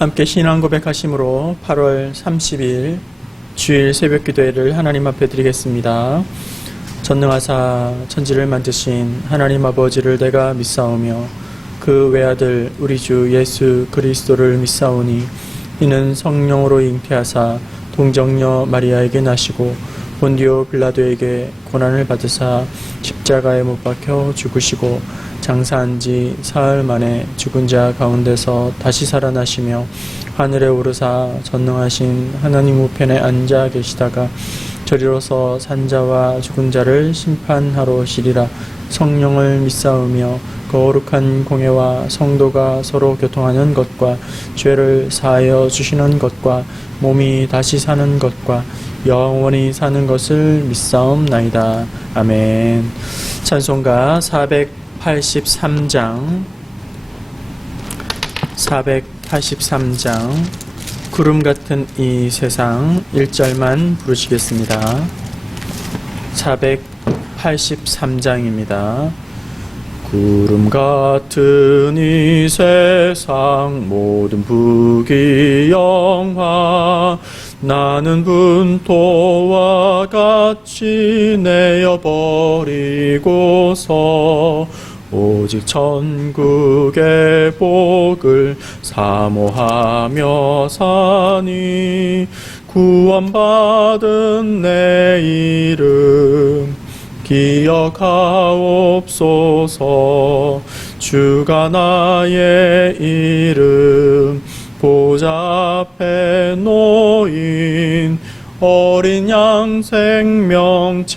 함께 신앙 고백하심으로 8월 30일 주일 새벽 기도회를 하나님 앞에 드리겠습니다. 전능하사 천지를 만드신 하나님 아버지를 내가 믿사오며 그 외아들 우리 주 예수 그리스도를 믿사오니 이는 성령으로 잉태하사 동정녀 마리아에게 나시고 본디오 빌라도에게 고난을 받으사 십자가에 못 박혀 죽으시고 장사한 지 사흘 만에 죽은 자 가운데서 다시 살아나시며 하늘에 오르사 전능하신 하나님 우편에 앉아 계시다가 저리로서 산자와 죽은 자를 심판하러 오시리라. 성령을 믿사오며 거룩한 공예와 성도가 서로 교통하는 것과 죄를 사하여 주시는 것과 몸이 다시 사는 것과 영원히 사는 것을 믿사옵나이다. 아멘. 찬송가 483장 구름 같은 이 세상 1절만 부르시겠습니다. 483장입니다. 구름 같은 이 세상 모든 부귀영화 나는 분토와 같이 내어버리고서 오직 천국의 복을 사모하며 사니 구원받은 내 이름 기억하옵소서. 주가 나의 이름 보좌 앞에 놓인 어린 양 생명책에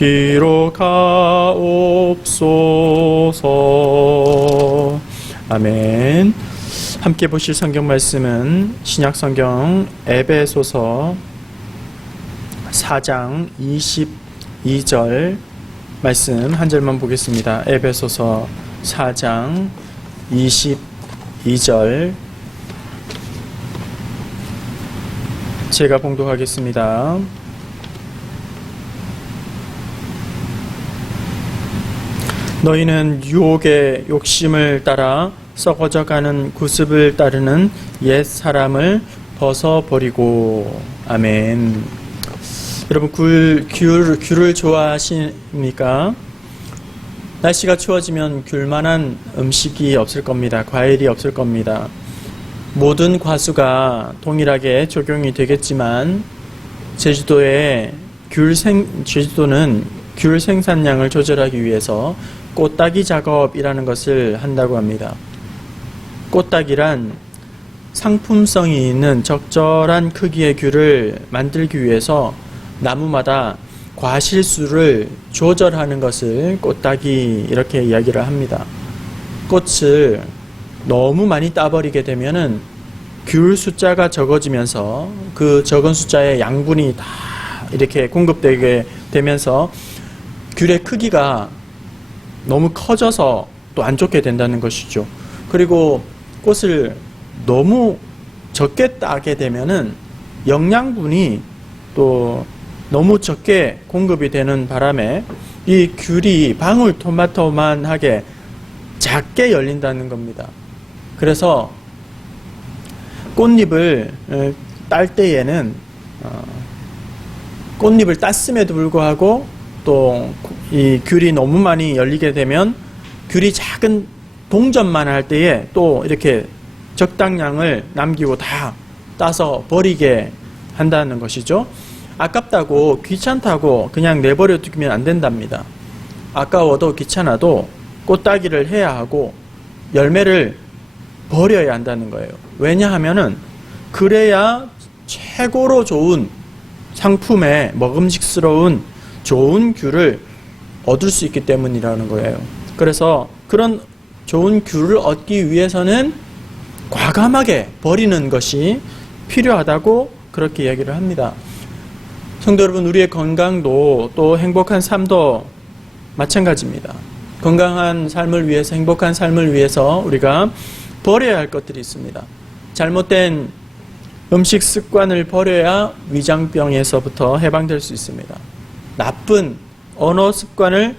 기록하옵소서. 아멘. 함께 보실 성경 말씀은 신약성경 에베소서 4장 22절 말씀 한 절만 보겠습니다. 에베소서 4장 22절 제가 봉독하겠습니다. 너희는 유혹의 욕심을 따라 썩어져가는 구습을 따르는 옛 사람을 벗어버리고. 아멘. 여러분 귤을 좋아하십니까? 날씨가 추워지면 귤만한 음식이 없을 겁니다. 과일이 없을 겁니다. 모든 과수가 동일하게 적용이 되겠지만 제주도는 귤 생산량을 조절하기 위해서 꽃따기 작업이라는 것을 한다고 합니다. 꽃따기란 상품성이 있는 적절한 크기의 귤을 만들기 위해서 나무마다 과실수를 조절하는 것을 꽃따기 이렇게 이야기를 합니다. 꽃을 너무 많이 따버리게 되면은 귤 숫자가 적어지면서 그 적은 숫자의 양분이 다 이렇게 공급되게 되면서 귤의 크기가 너무 커져서 또 안 좋게 된다는 것이죠. 그리고 꽃을 너무 적게 따게 되면은 영양분이 또 너무 적게 공급이 되는 바람에 이 귤이 방울토마토만하게 작게 열린다는 겁니다. 그래서 꽃잎을 딸 때에는 꽃잎을 땄음에도 불구하고 또 이 귤이 너무 많이 열리게 되면 귤이 작은 동전만 할 때에 또 이렇게 적당량을 남기고 다 따서 버리게 한다는 것이죠. 아깝다고 귀찮다고 그냥 내버려 두면 안 된답니다. 아까워도 귀찮아도 꽃따기를 해야 하고 열매를 버려야 한다는 거예요. 왜냐하면은 그래야 최고로 좋은 상품에 먹음직스러운 좋은 귤을 얻을 수 있기 때문이라는 거예요. 그래서 그런 좋은 귤을 얻기 위해서는 과감하게 버리는 것이 필요하다고 그렇게 이야기를 합니다. 성도 여러분, 우리의 건강도 또 행복한 삶도 마찬가지입니다. 건강한 삶을 위해서, 행복한 삶을 위해서 우리가 버려야 할 것들이 있습니다. 잘못된 음식 습관을 버려야 위장병에서부터 해방될 수 있습니다. 나쁜 언어 습관을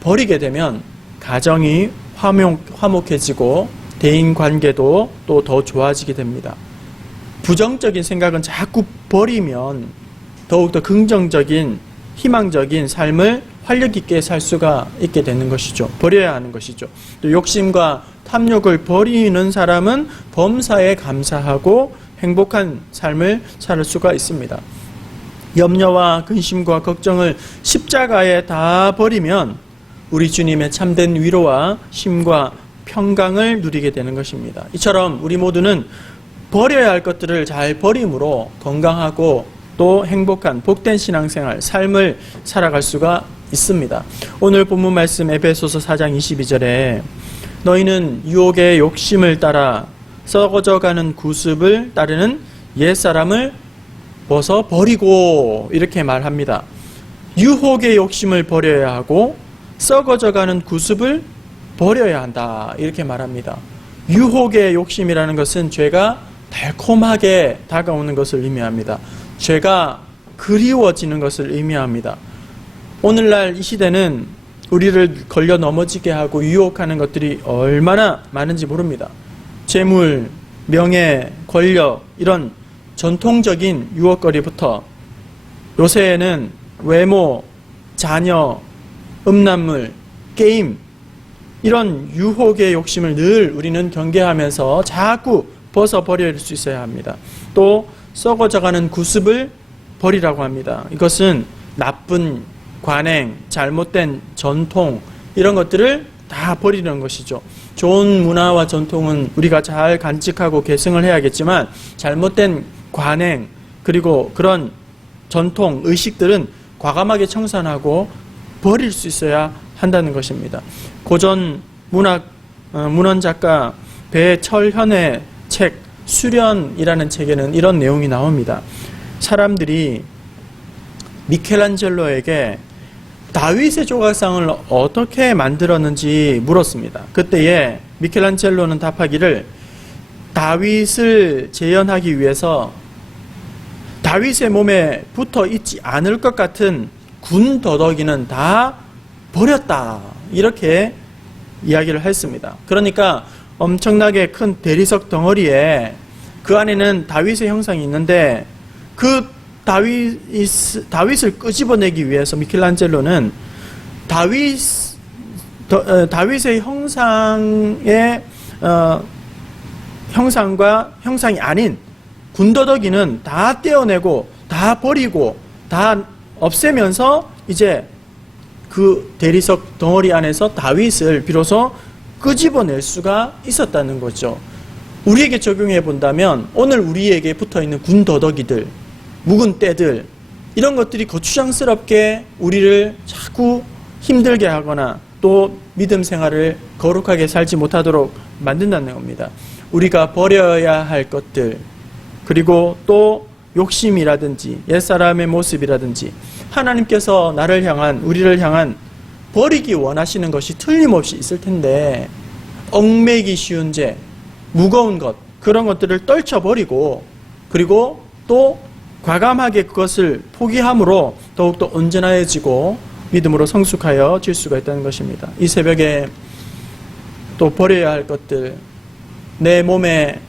버리게 되면 가정이 화목해지고 대인 관계도 또 더 좋아지게 됩니다. 부정적인 생각은 자꾸 버리면 더욱더 긍정적인 희망적인 삶을 활력 있게 살 수가 있게 되는 것이죠. 버려야 하는 것이죠. 또 욕심과 탐욕을 버리는 사람은 범사에 감사하고 행복한 삶을 살 수가 있습니다. 염려와 근심과 걱정을 십자가에 다 버리면 우리 주님의 참된 위로와 쉼과 평강을 누리게 되는 것입니다. 이처럼 우리 모두는 버려야 할 것들을 잘 버림으로 건강하고 또 행복한 복된 신앙생활, 삶을 살아갈 수가 있습니다. 오늘 본문 말씀 에베소서 4장 22절에 너희는 유혹의 욕심을 따라 썩어져가는 구습을 따르는 옛사람을 벗어 버리고 이렇게 말합니다. 유혹의 욕심을 버려야 하고 썩어져가는 구습을 버려야 한다 이렇게 말합니다. 유혹의 욕심이라는 것은 죄가 달콤하게 다가오는 것을 의미합니다. 죄가 그리워지는 것을 의미합니다. 오늘날 이 시대는 우리를 걸려 넘어지게 하고 유혹하는 것들이 얼마나 많은지 모릅니다. 재물, 명예, 권력 이런 전통적인 유혹거리부터 요새에는 외모, 자녀, 음란물, 게임 이런 유혹의 욕심을 늘 우리는 경계하면서 자꾸 벗어버릴 수 있어야 합니다. 또 썩어져가는 구습을 버리라고 합니다. 이것은 나쁜 관행, 잘못된 전통 이런 것들을 다 버리는 것이죠. 좋은 문화와 전통은 우리가 잘 간직하고 계승을 해야겠지만 잘못된 관행 그리고 그런 전통, 의식들은 과감하게 청산하고 버릴 수 있어야 한다는 것입니다. 고전 문헌 작가 배철현의 책 수련이라는 책에는 이런 내용이 나옵니다. 사람들이 미켈란젤로에게 다윗의 조각상을 어떻게 만들었는지 물었습니다. 그때에 미켈란젤로는 답하기를 다윗을 재현하기 위해서 다윗의 몸에 붙어 있지 않을 것 같은 군 더더기는 다 버렸다 이렇게 이야기를 했습니다. 그러니까 엄청나게 큰 대리석 덩어리에 그 안에는 다윗의 형상이 있는데 그 다윗을 끄집어내기 위해서 미켈란젤로는 다윗의 형상과 형상이 아닌 군더더기는 다 떼어내고 다 버리고 다 없애면서 이제 그 대리석 덩어리 안에서 다윗을 비로소 끄집어낼 수가 있었다는 거죠. 우리에게 적용해 본다면 오늘 우리에게 붙어있는 군더더기들, 묵은 때들 이런 것들이 거추장스럽게 우리를 자꾸 힘들게 하거나 또 믿음 생활을 거룩하게 살지 못하도록 만든다는 겁니다. 우리가 버려야 할 것들 그리고 또 욕심이라든지 옛사람의 모습이라든지 하나님께서 나를 향한 우리를 향한 버리기 원하시는 것이 틀림없이 있을 텐데 얽매이기 쉬운 죄, 무거운 것 그런 것들을 떨쳐버리고 그리고 또 과감하게 그것을 포기함으로 더욱더 온전해지고 믿음으로 성숙하여 질 수가 있다는 것입니다. 이 새벽에 또 버려야 할 것들 내 몸에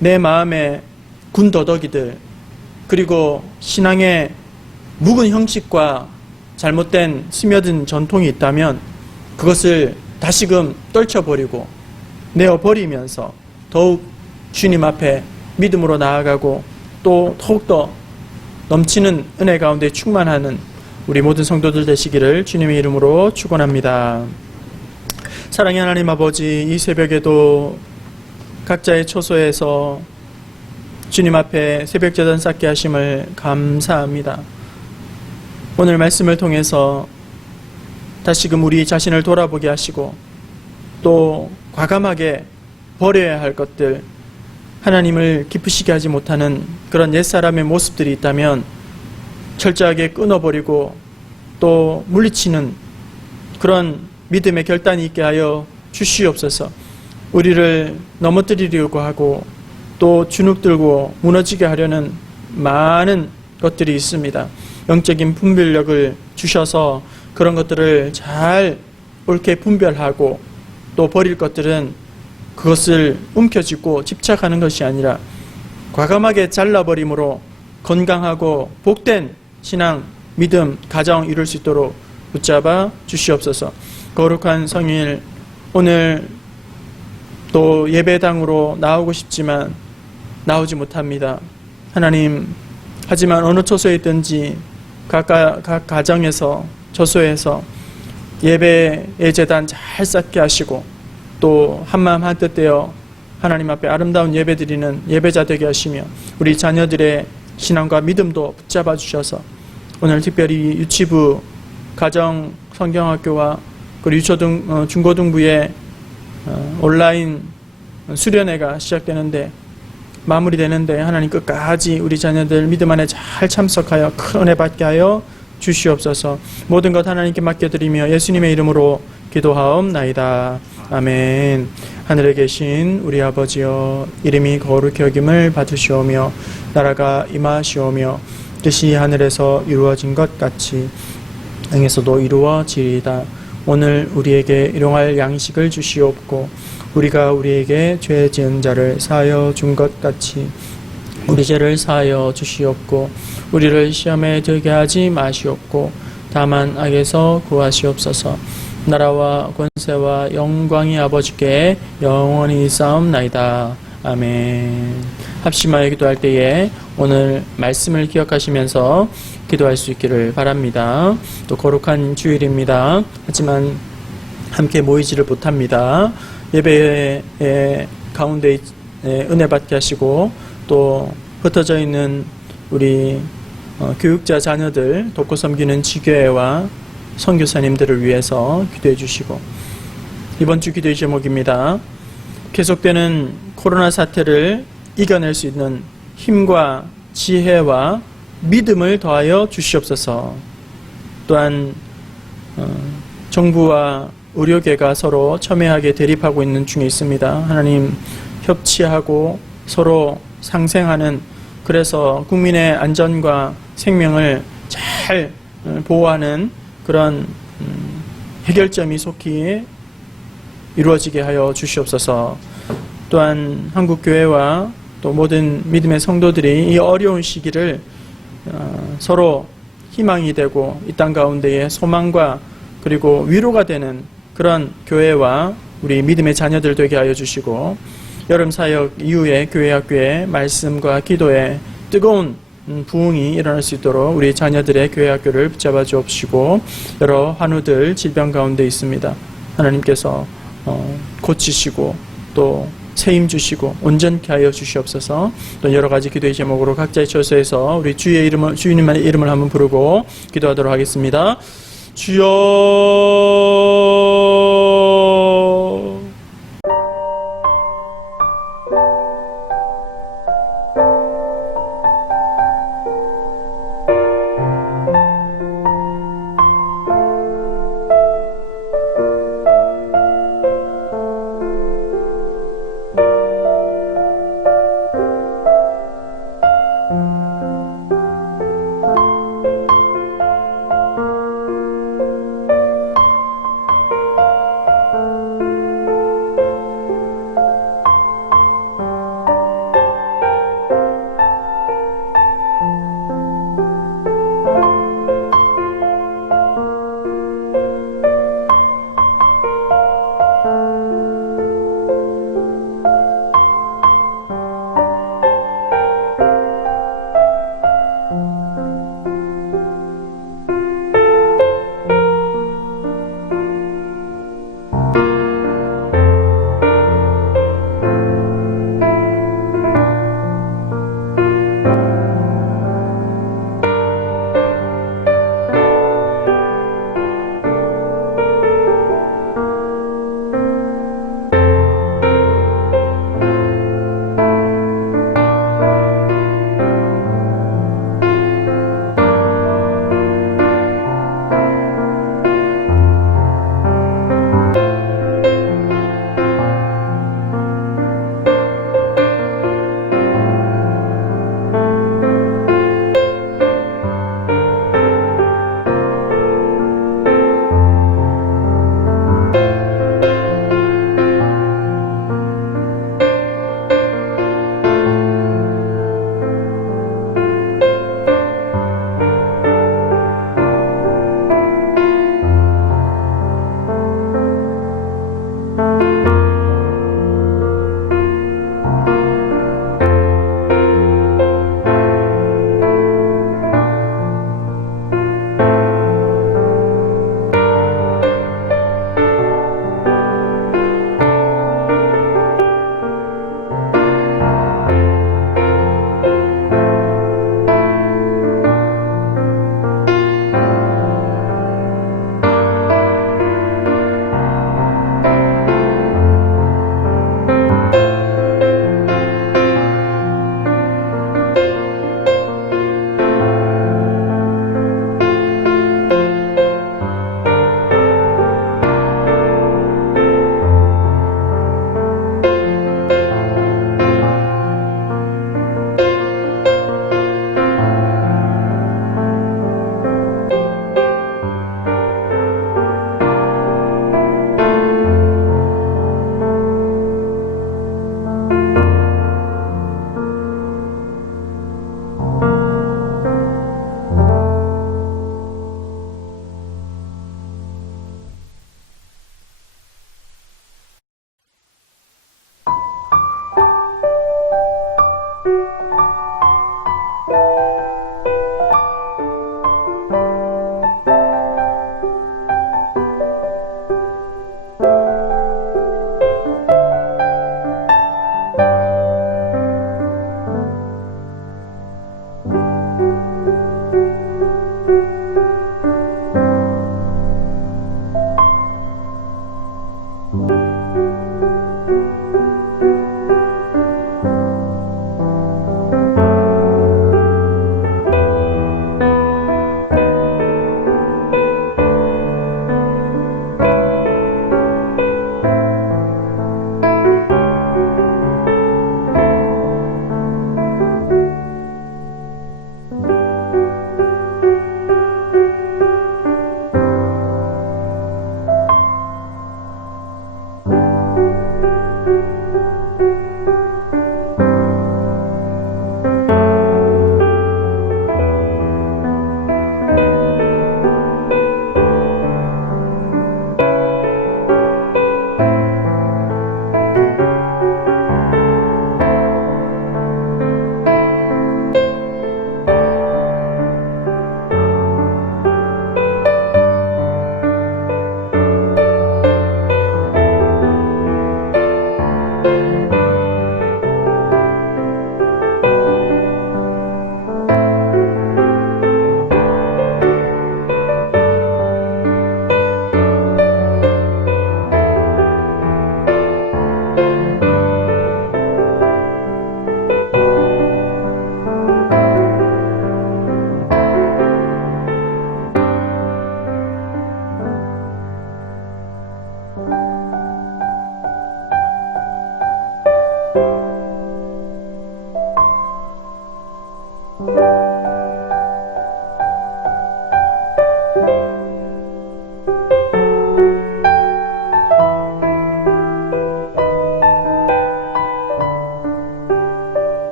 내 마음에 군더더기들 그리고 신앙의 묵은 형식과 잘못된 스며든 전통이 있다면 그것을 다시금 떨쳐버리고 내어버리면서 더욱 주님 앞에 믿음으로 나아가고 또 더욱더 넘치는 은혜 가운데 충만하는 우리 모든 성도들 되시기를 주님의 이름으로 축원합니다. 사랑의 하나님 아버지, 이 새벽에도 각자의 처소에서 주님 앞에 새벽 제단 쌓게 하심을 감사합니다. 오늘 말씀을 통해서 다시금 우리 자신을 돌아보게 하시고 또 과감하게 버려야 할 것들 하나님을 기쁘시게 하지 못하는 그런 옛사람의 모습들이 있다면 철저하게 끊어버리고 또 물리치는 그런 믿음의 결단이 있게 하여 주시옵소서. 우리를 넘어뜨리려고 하고 또 주눅들고 무너지게 하려는 많은 것들이 있습니다. 영적인 분별력을 주셔서 그런 것들을 잘 옳게 분별하고 또 버릴 것들은 그것을 움켜쥐고 집착하는 것이 아니라 과감하게 잘라버림으로 건강하고 복된 신앙, 믿음, 가정 이룰 수 있도록 붙잡아 주시옵소서. 거룩한 성일, 오늘 또 예배당으로 나오고 싶지만 나오지 못합니다. 하나님, 하지만 어느 처소에 있든지 각 가정에서, 처소에서 예배의 제단 잘 쌓게 하시고 또 한마음 한뜻 되어 하나님 앞에 아름다운 예배 드리는 예배자 되게 하시며 우리 자녀들의 신앙과 믿음도 붙잡아 주셔서 오늘 특별히 유치부, 가정, 성경학교와 그리고 중고등부의 온라인 수련회가 시작되는데 마무리되는데 하나님 끝까지 우리 자녀들 믿음 안에 잘 참석하여 큰 은혜 받게 하여 주시옵소서. 모든 것 하나님께 맡겨드리며 예수님의 이름으로 기도하옵나이다. 아멘. 하늘에 계신 우리 아버지여, 이름이 거룩히 여김을 받으시오며 나라가 임하시오며 뜻이 하늘에서 이루어진 것 같이 땅에서도 이루어지리이다. 오늘 우리에게 일용할 양식을 주시옵고 우리가 우리에게 죄 지은 자를 사하여 준 것 같이 우리 죄를 사하여 주시옵고 우리를 시험에 들게 하지 마시옵고 다만 악에서 구하시옵소서. 나라와 권세와 영광이 아버지께 영원히 있사옵나이다. 아멘. 합심하여 기도할 때에 오늘 말씀을 기억하시면서 기도할 수 있기를 바랍니다. 또 거룩한 주일입니다. 하지만 함께 모이지를 못합니다. 예배의 가운데 은혜 받게 하시고 또 흩어져 있는 우리 교육자 자녀들 돕고 섬기는 지교회와 선교사님들을 위해서 기도해 주시고 이번 주 기도의 제목입니다. 계속되는 코로나 사태를 이겨낼 수 있는 힘과 지혜와 믿음을 더하여 주시옵소서. 또한 정부와 의료계가 서로 첨예하게 대립하고 있는 중에 있습니다. 하나님, 협치하고 서로 상생하는, 그래서 국민의 안전과 생명을 잘 보호하는 그런 해결점이 속히 이루어지게 하여 주시옵소서. 또한 한국교회와 또 모든 믿음의 성도들이 이 어려운 시기를 서로 희망이 되고 이 땅 가운데에 소망과 그리고 위로가 되는 그런 교회와 우리 믿음의 자녀들 되게 하여 주시고 여름 사역 이후에 교회 학교에 말씀과 기도에 뜨거운 부흥이 일어날 수 있도록 우리 자녀들의 교회 학교를 붙잡아 주옵시고 여러 환우들 질병 가운데 있습니다. 하나님께서 고치시고 또 세임 주시고 온전케 하여 주시옵소서. 또 여러 가지 기도의 제목으로 각자의 처소에서 우리 주님만의 이름을 한번 부르고 기도하도록 하겠습니다. 주여.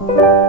네.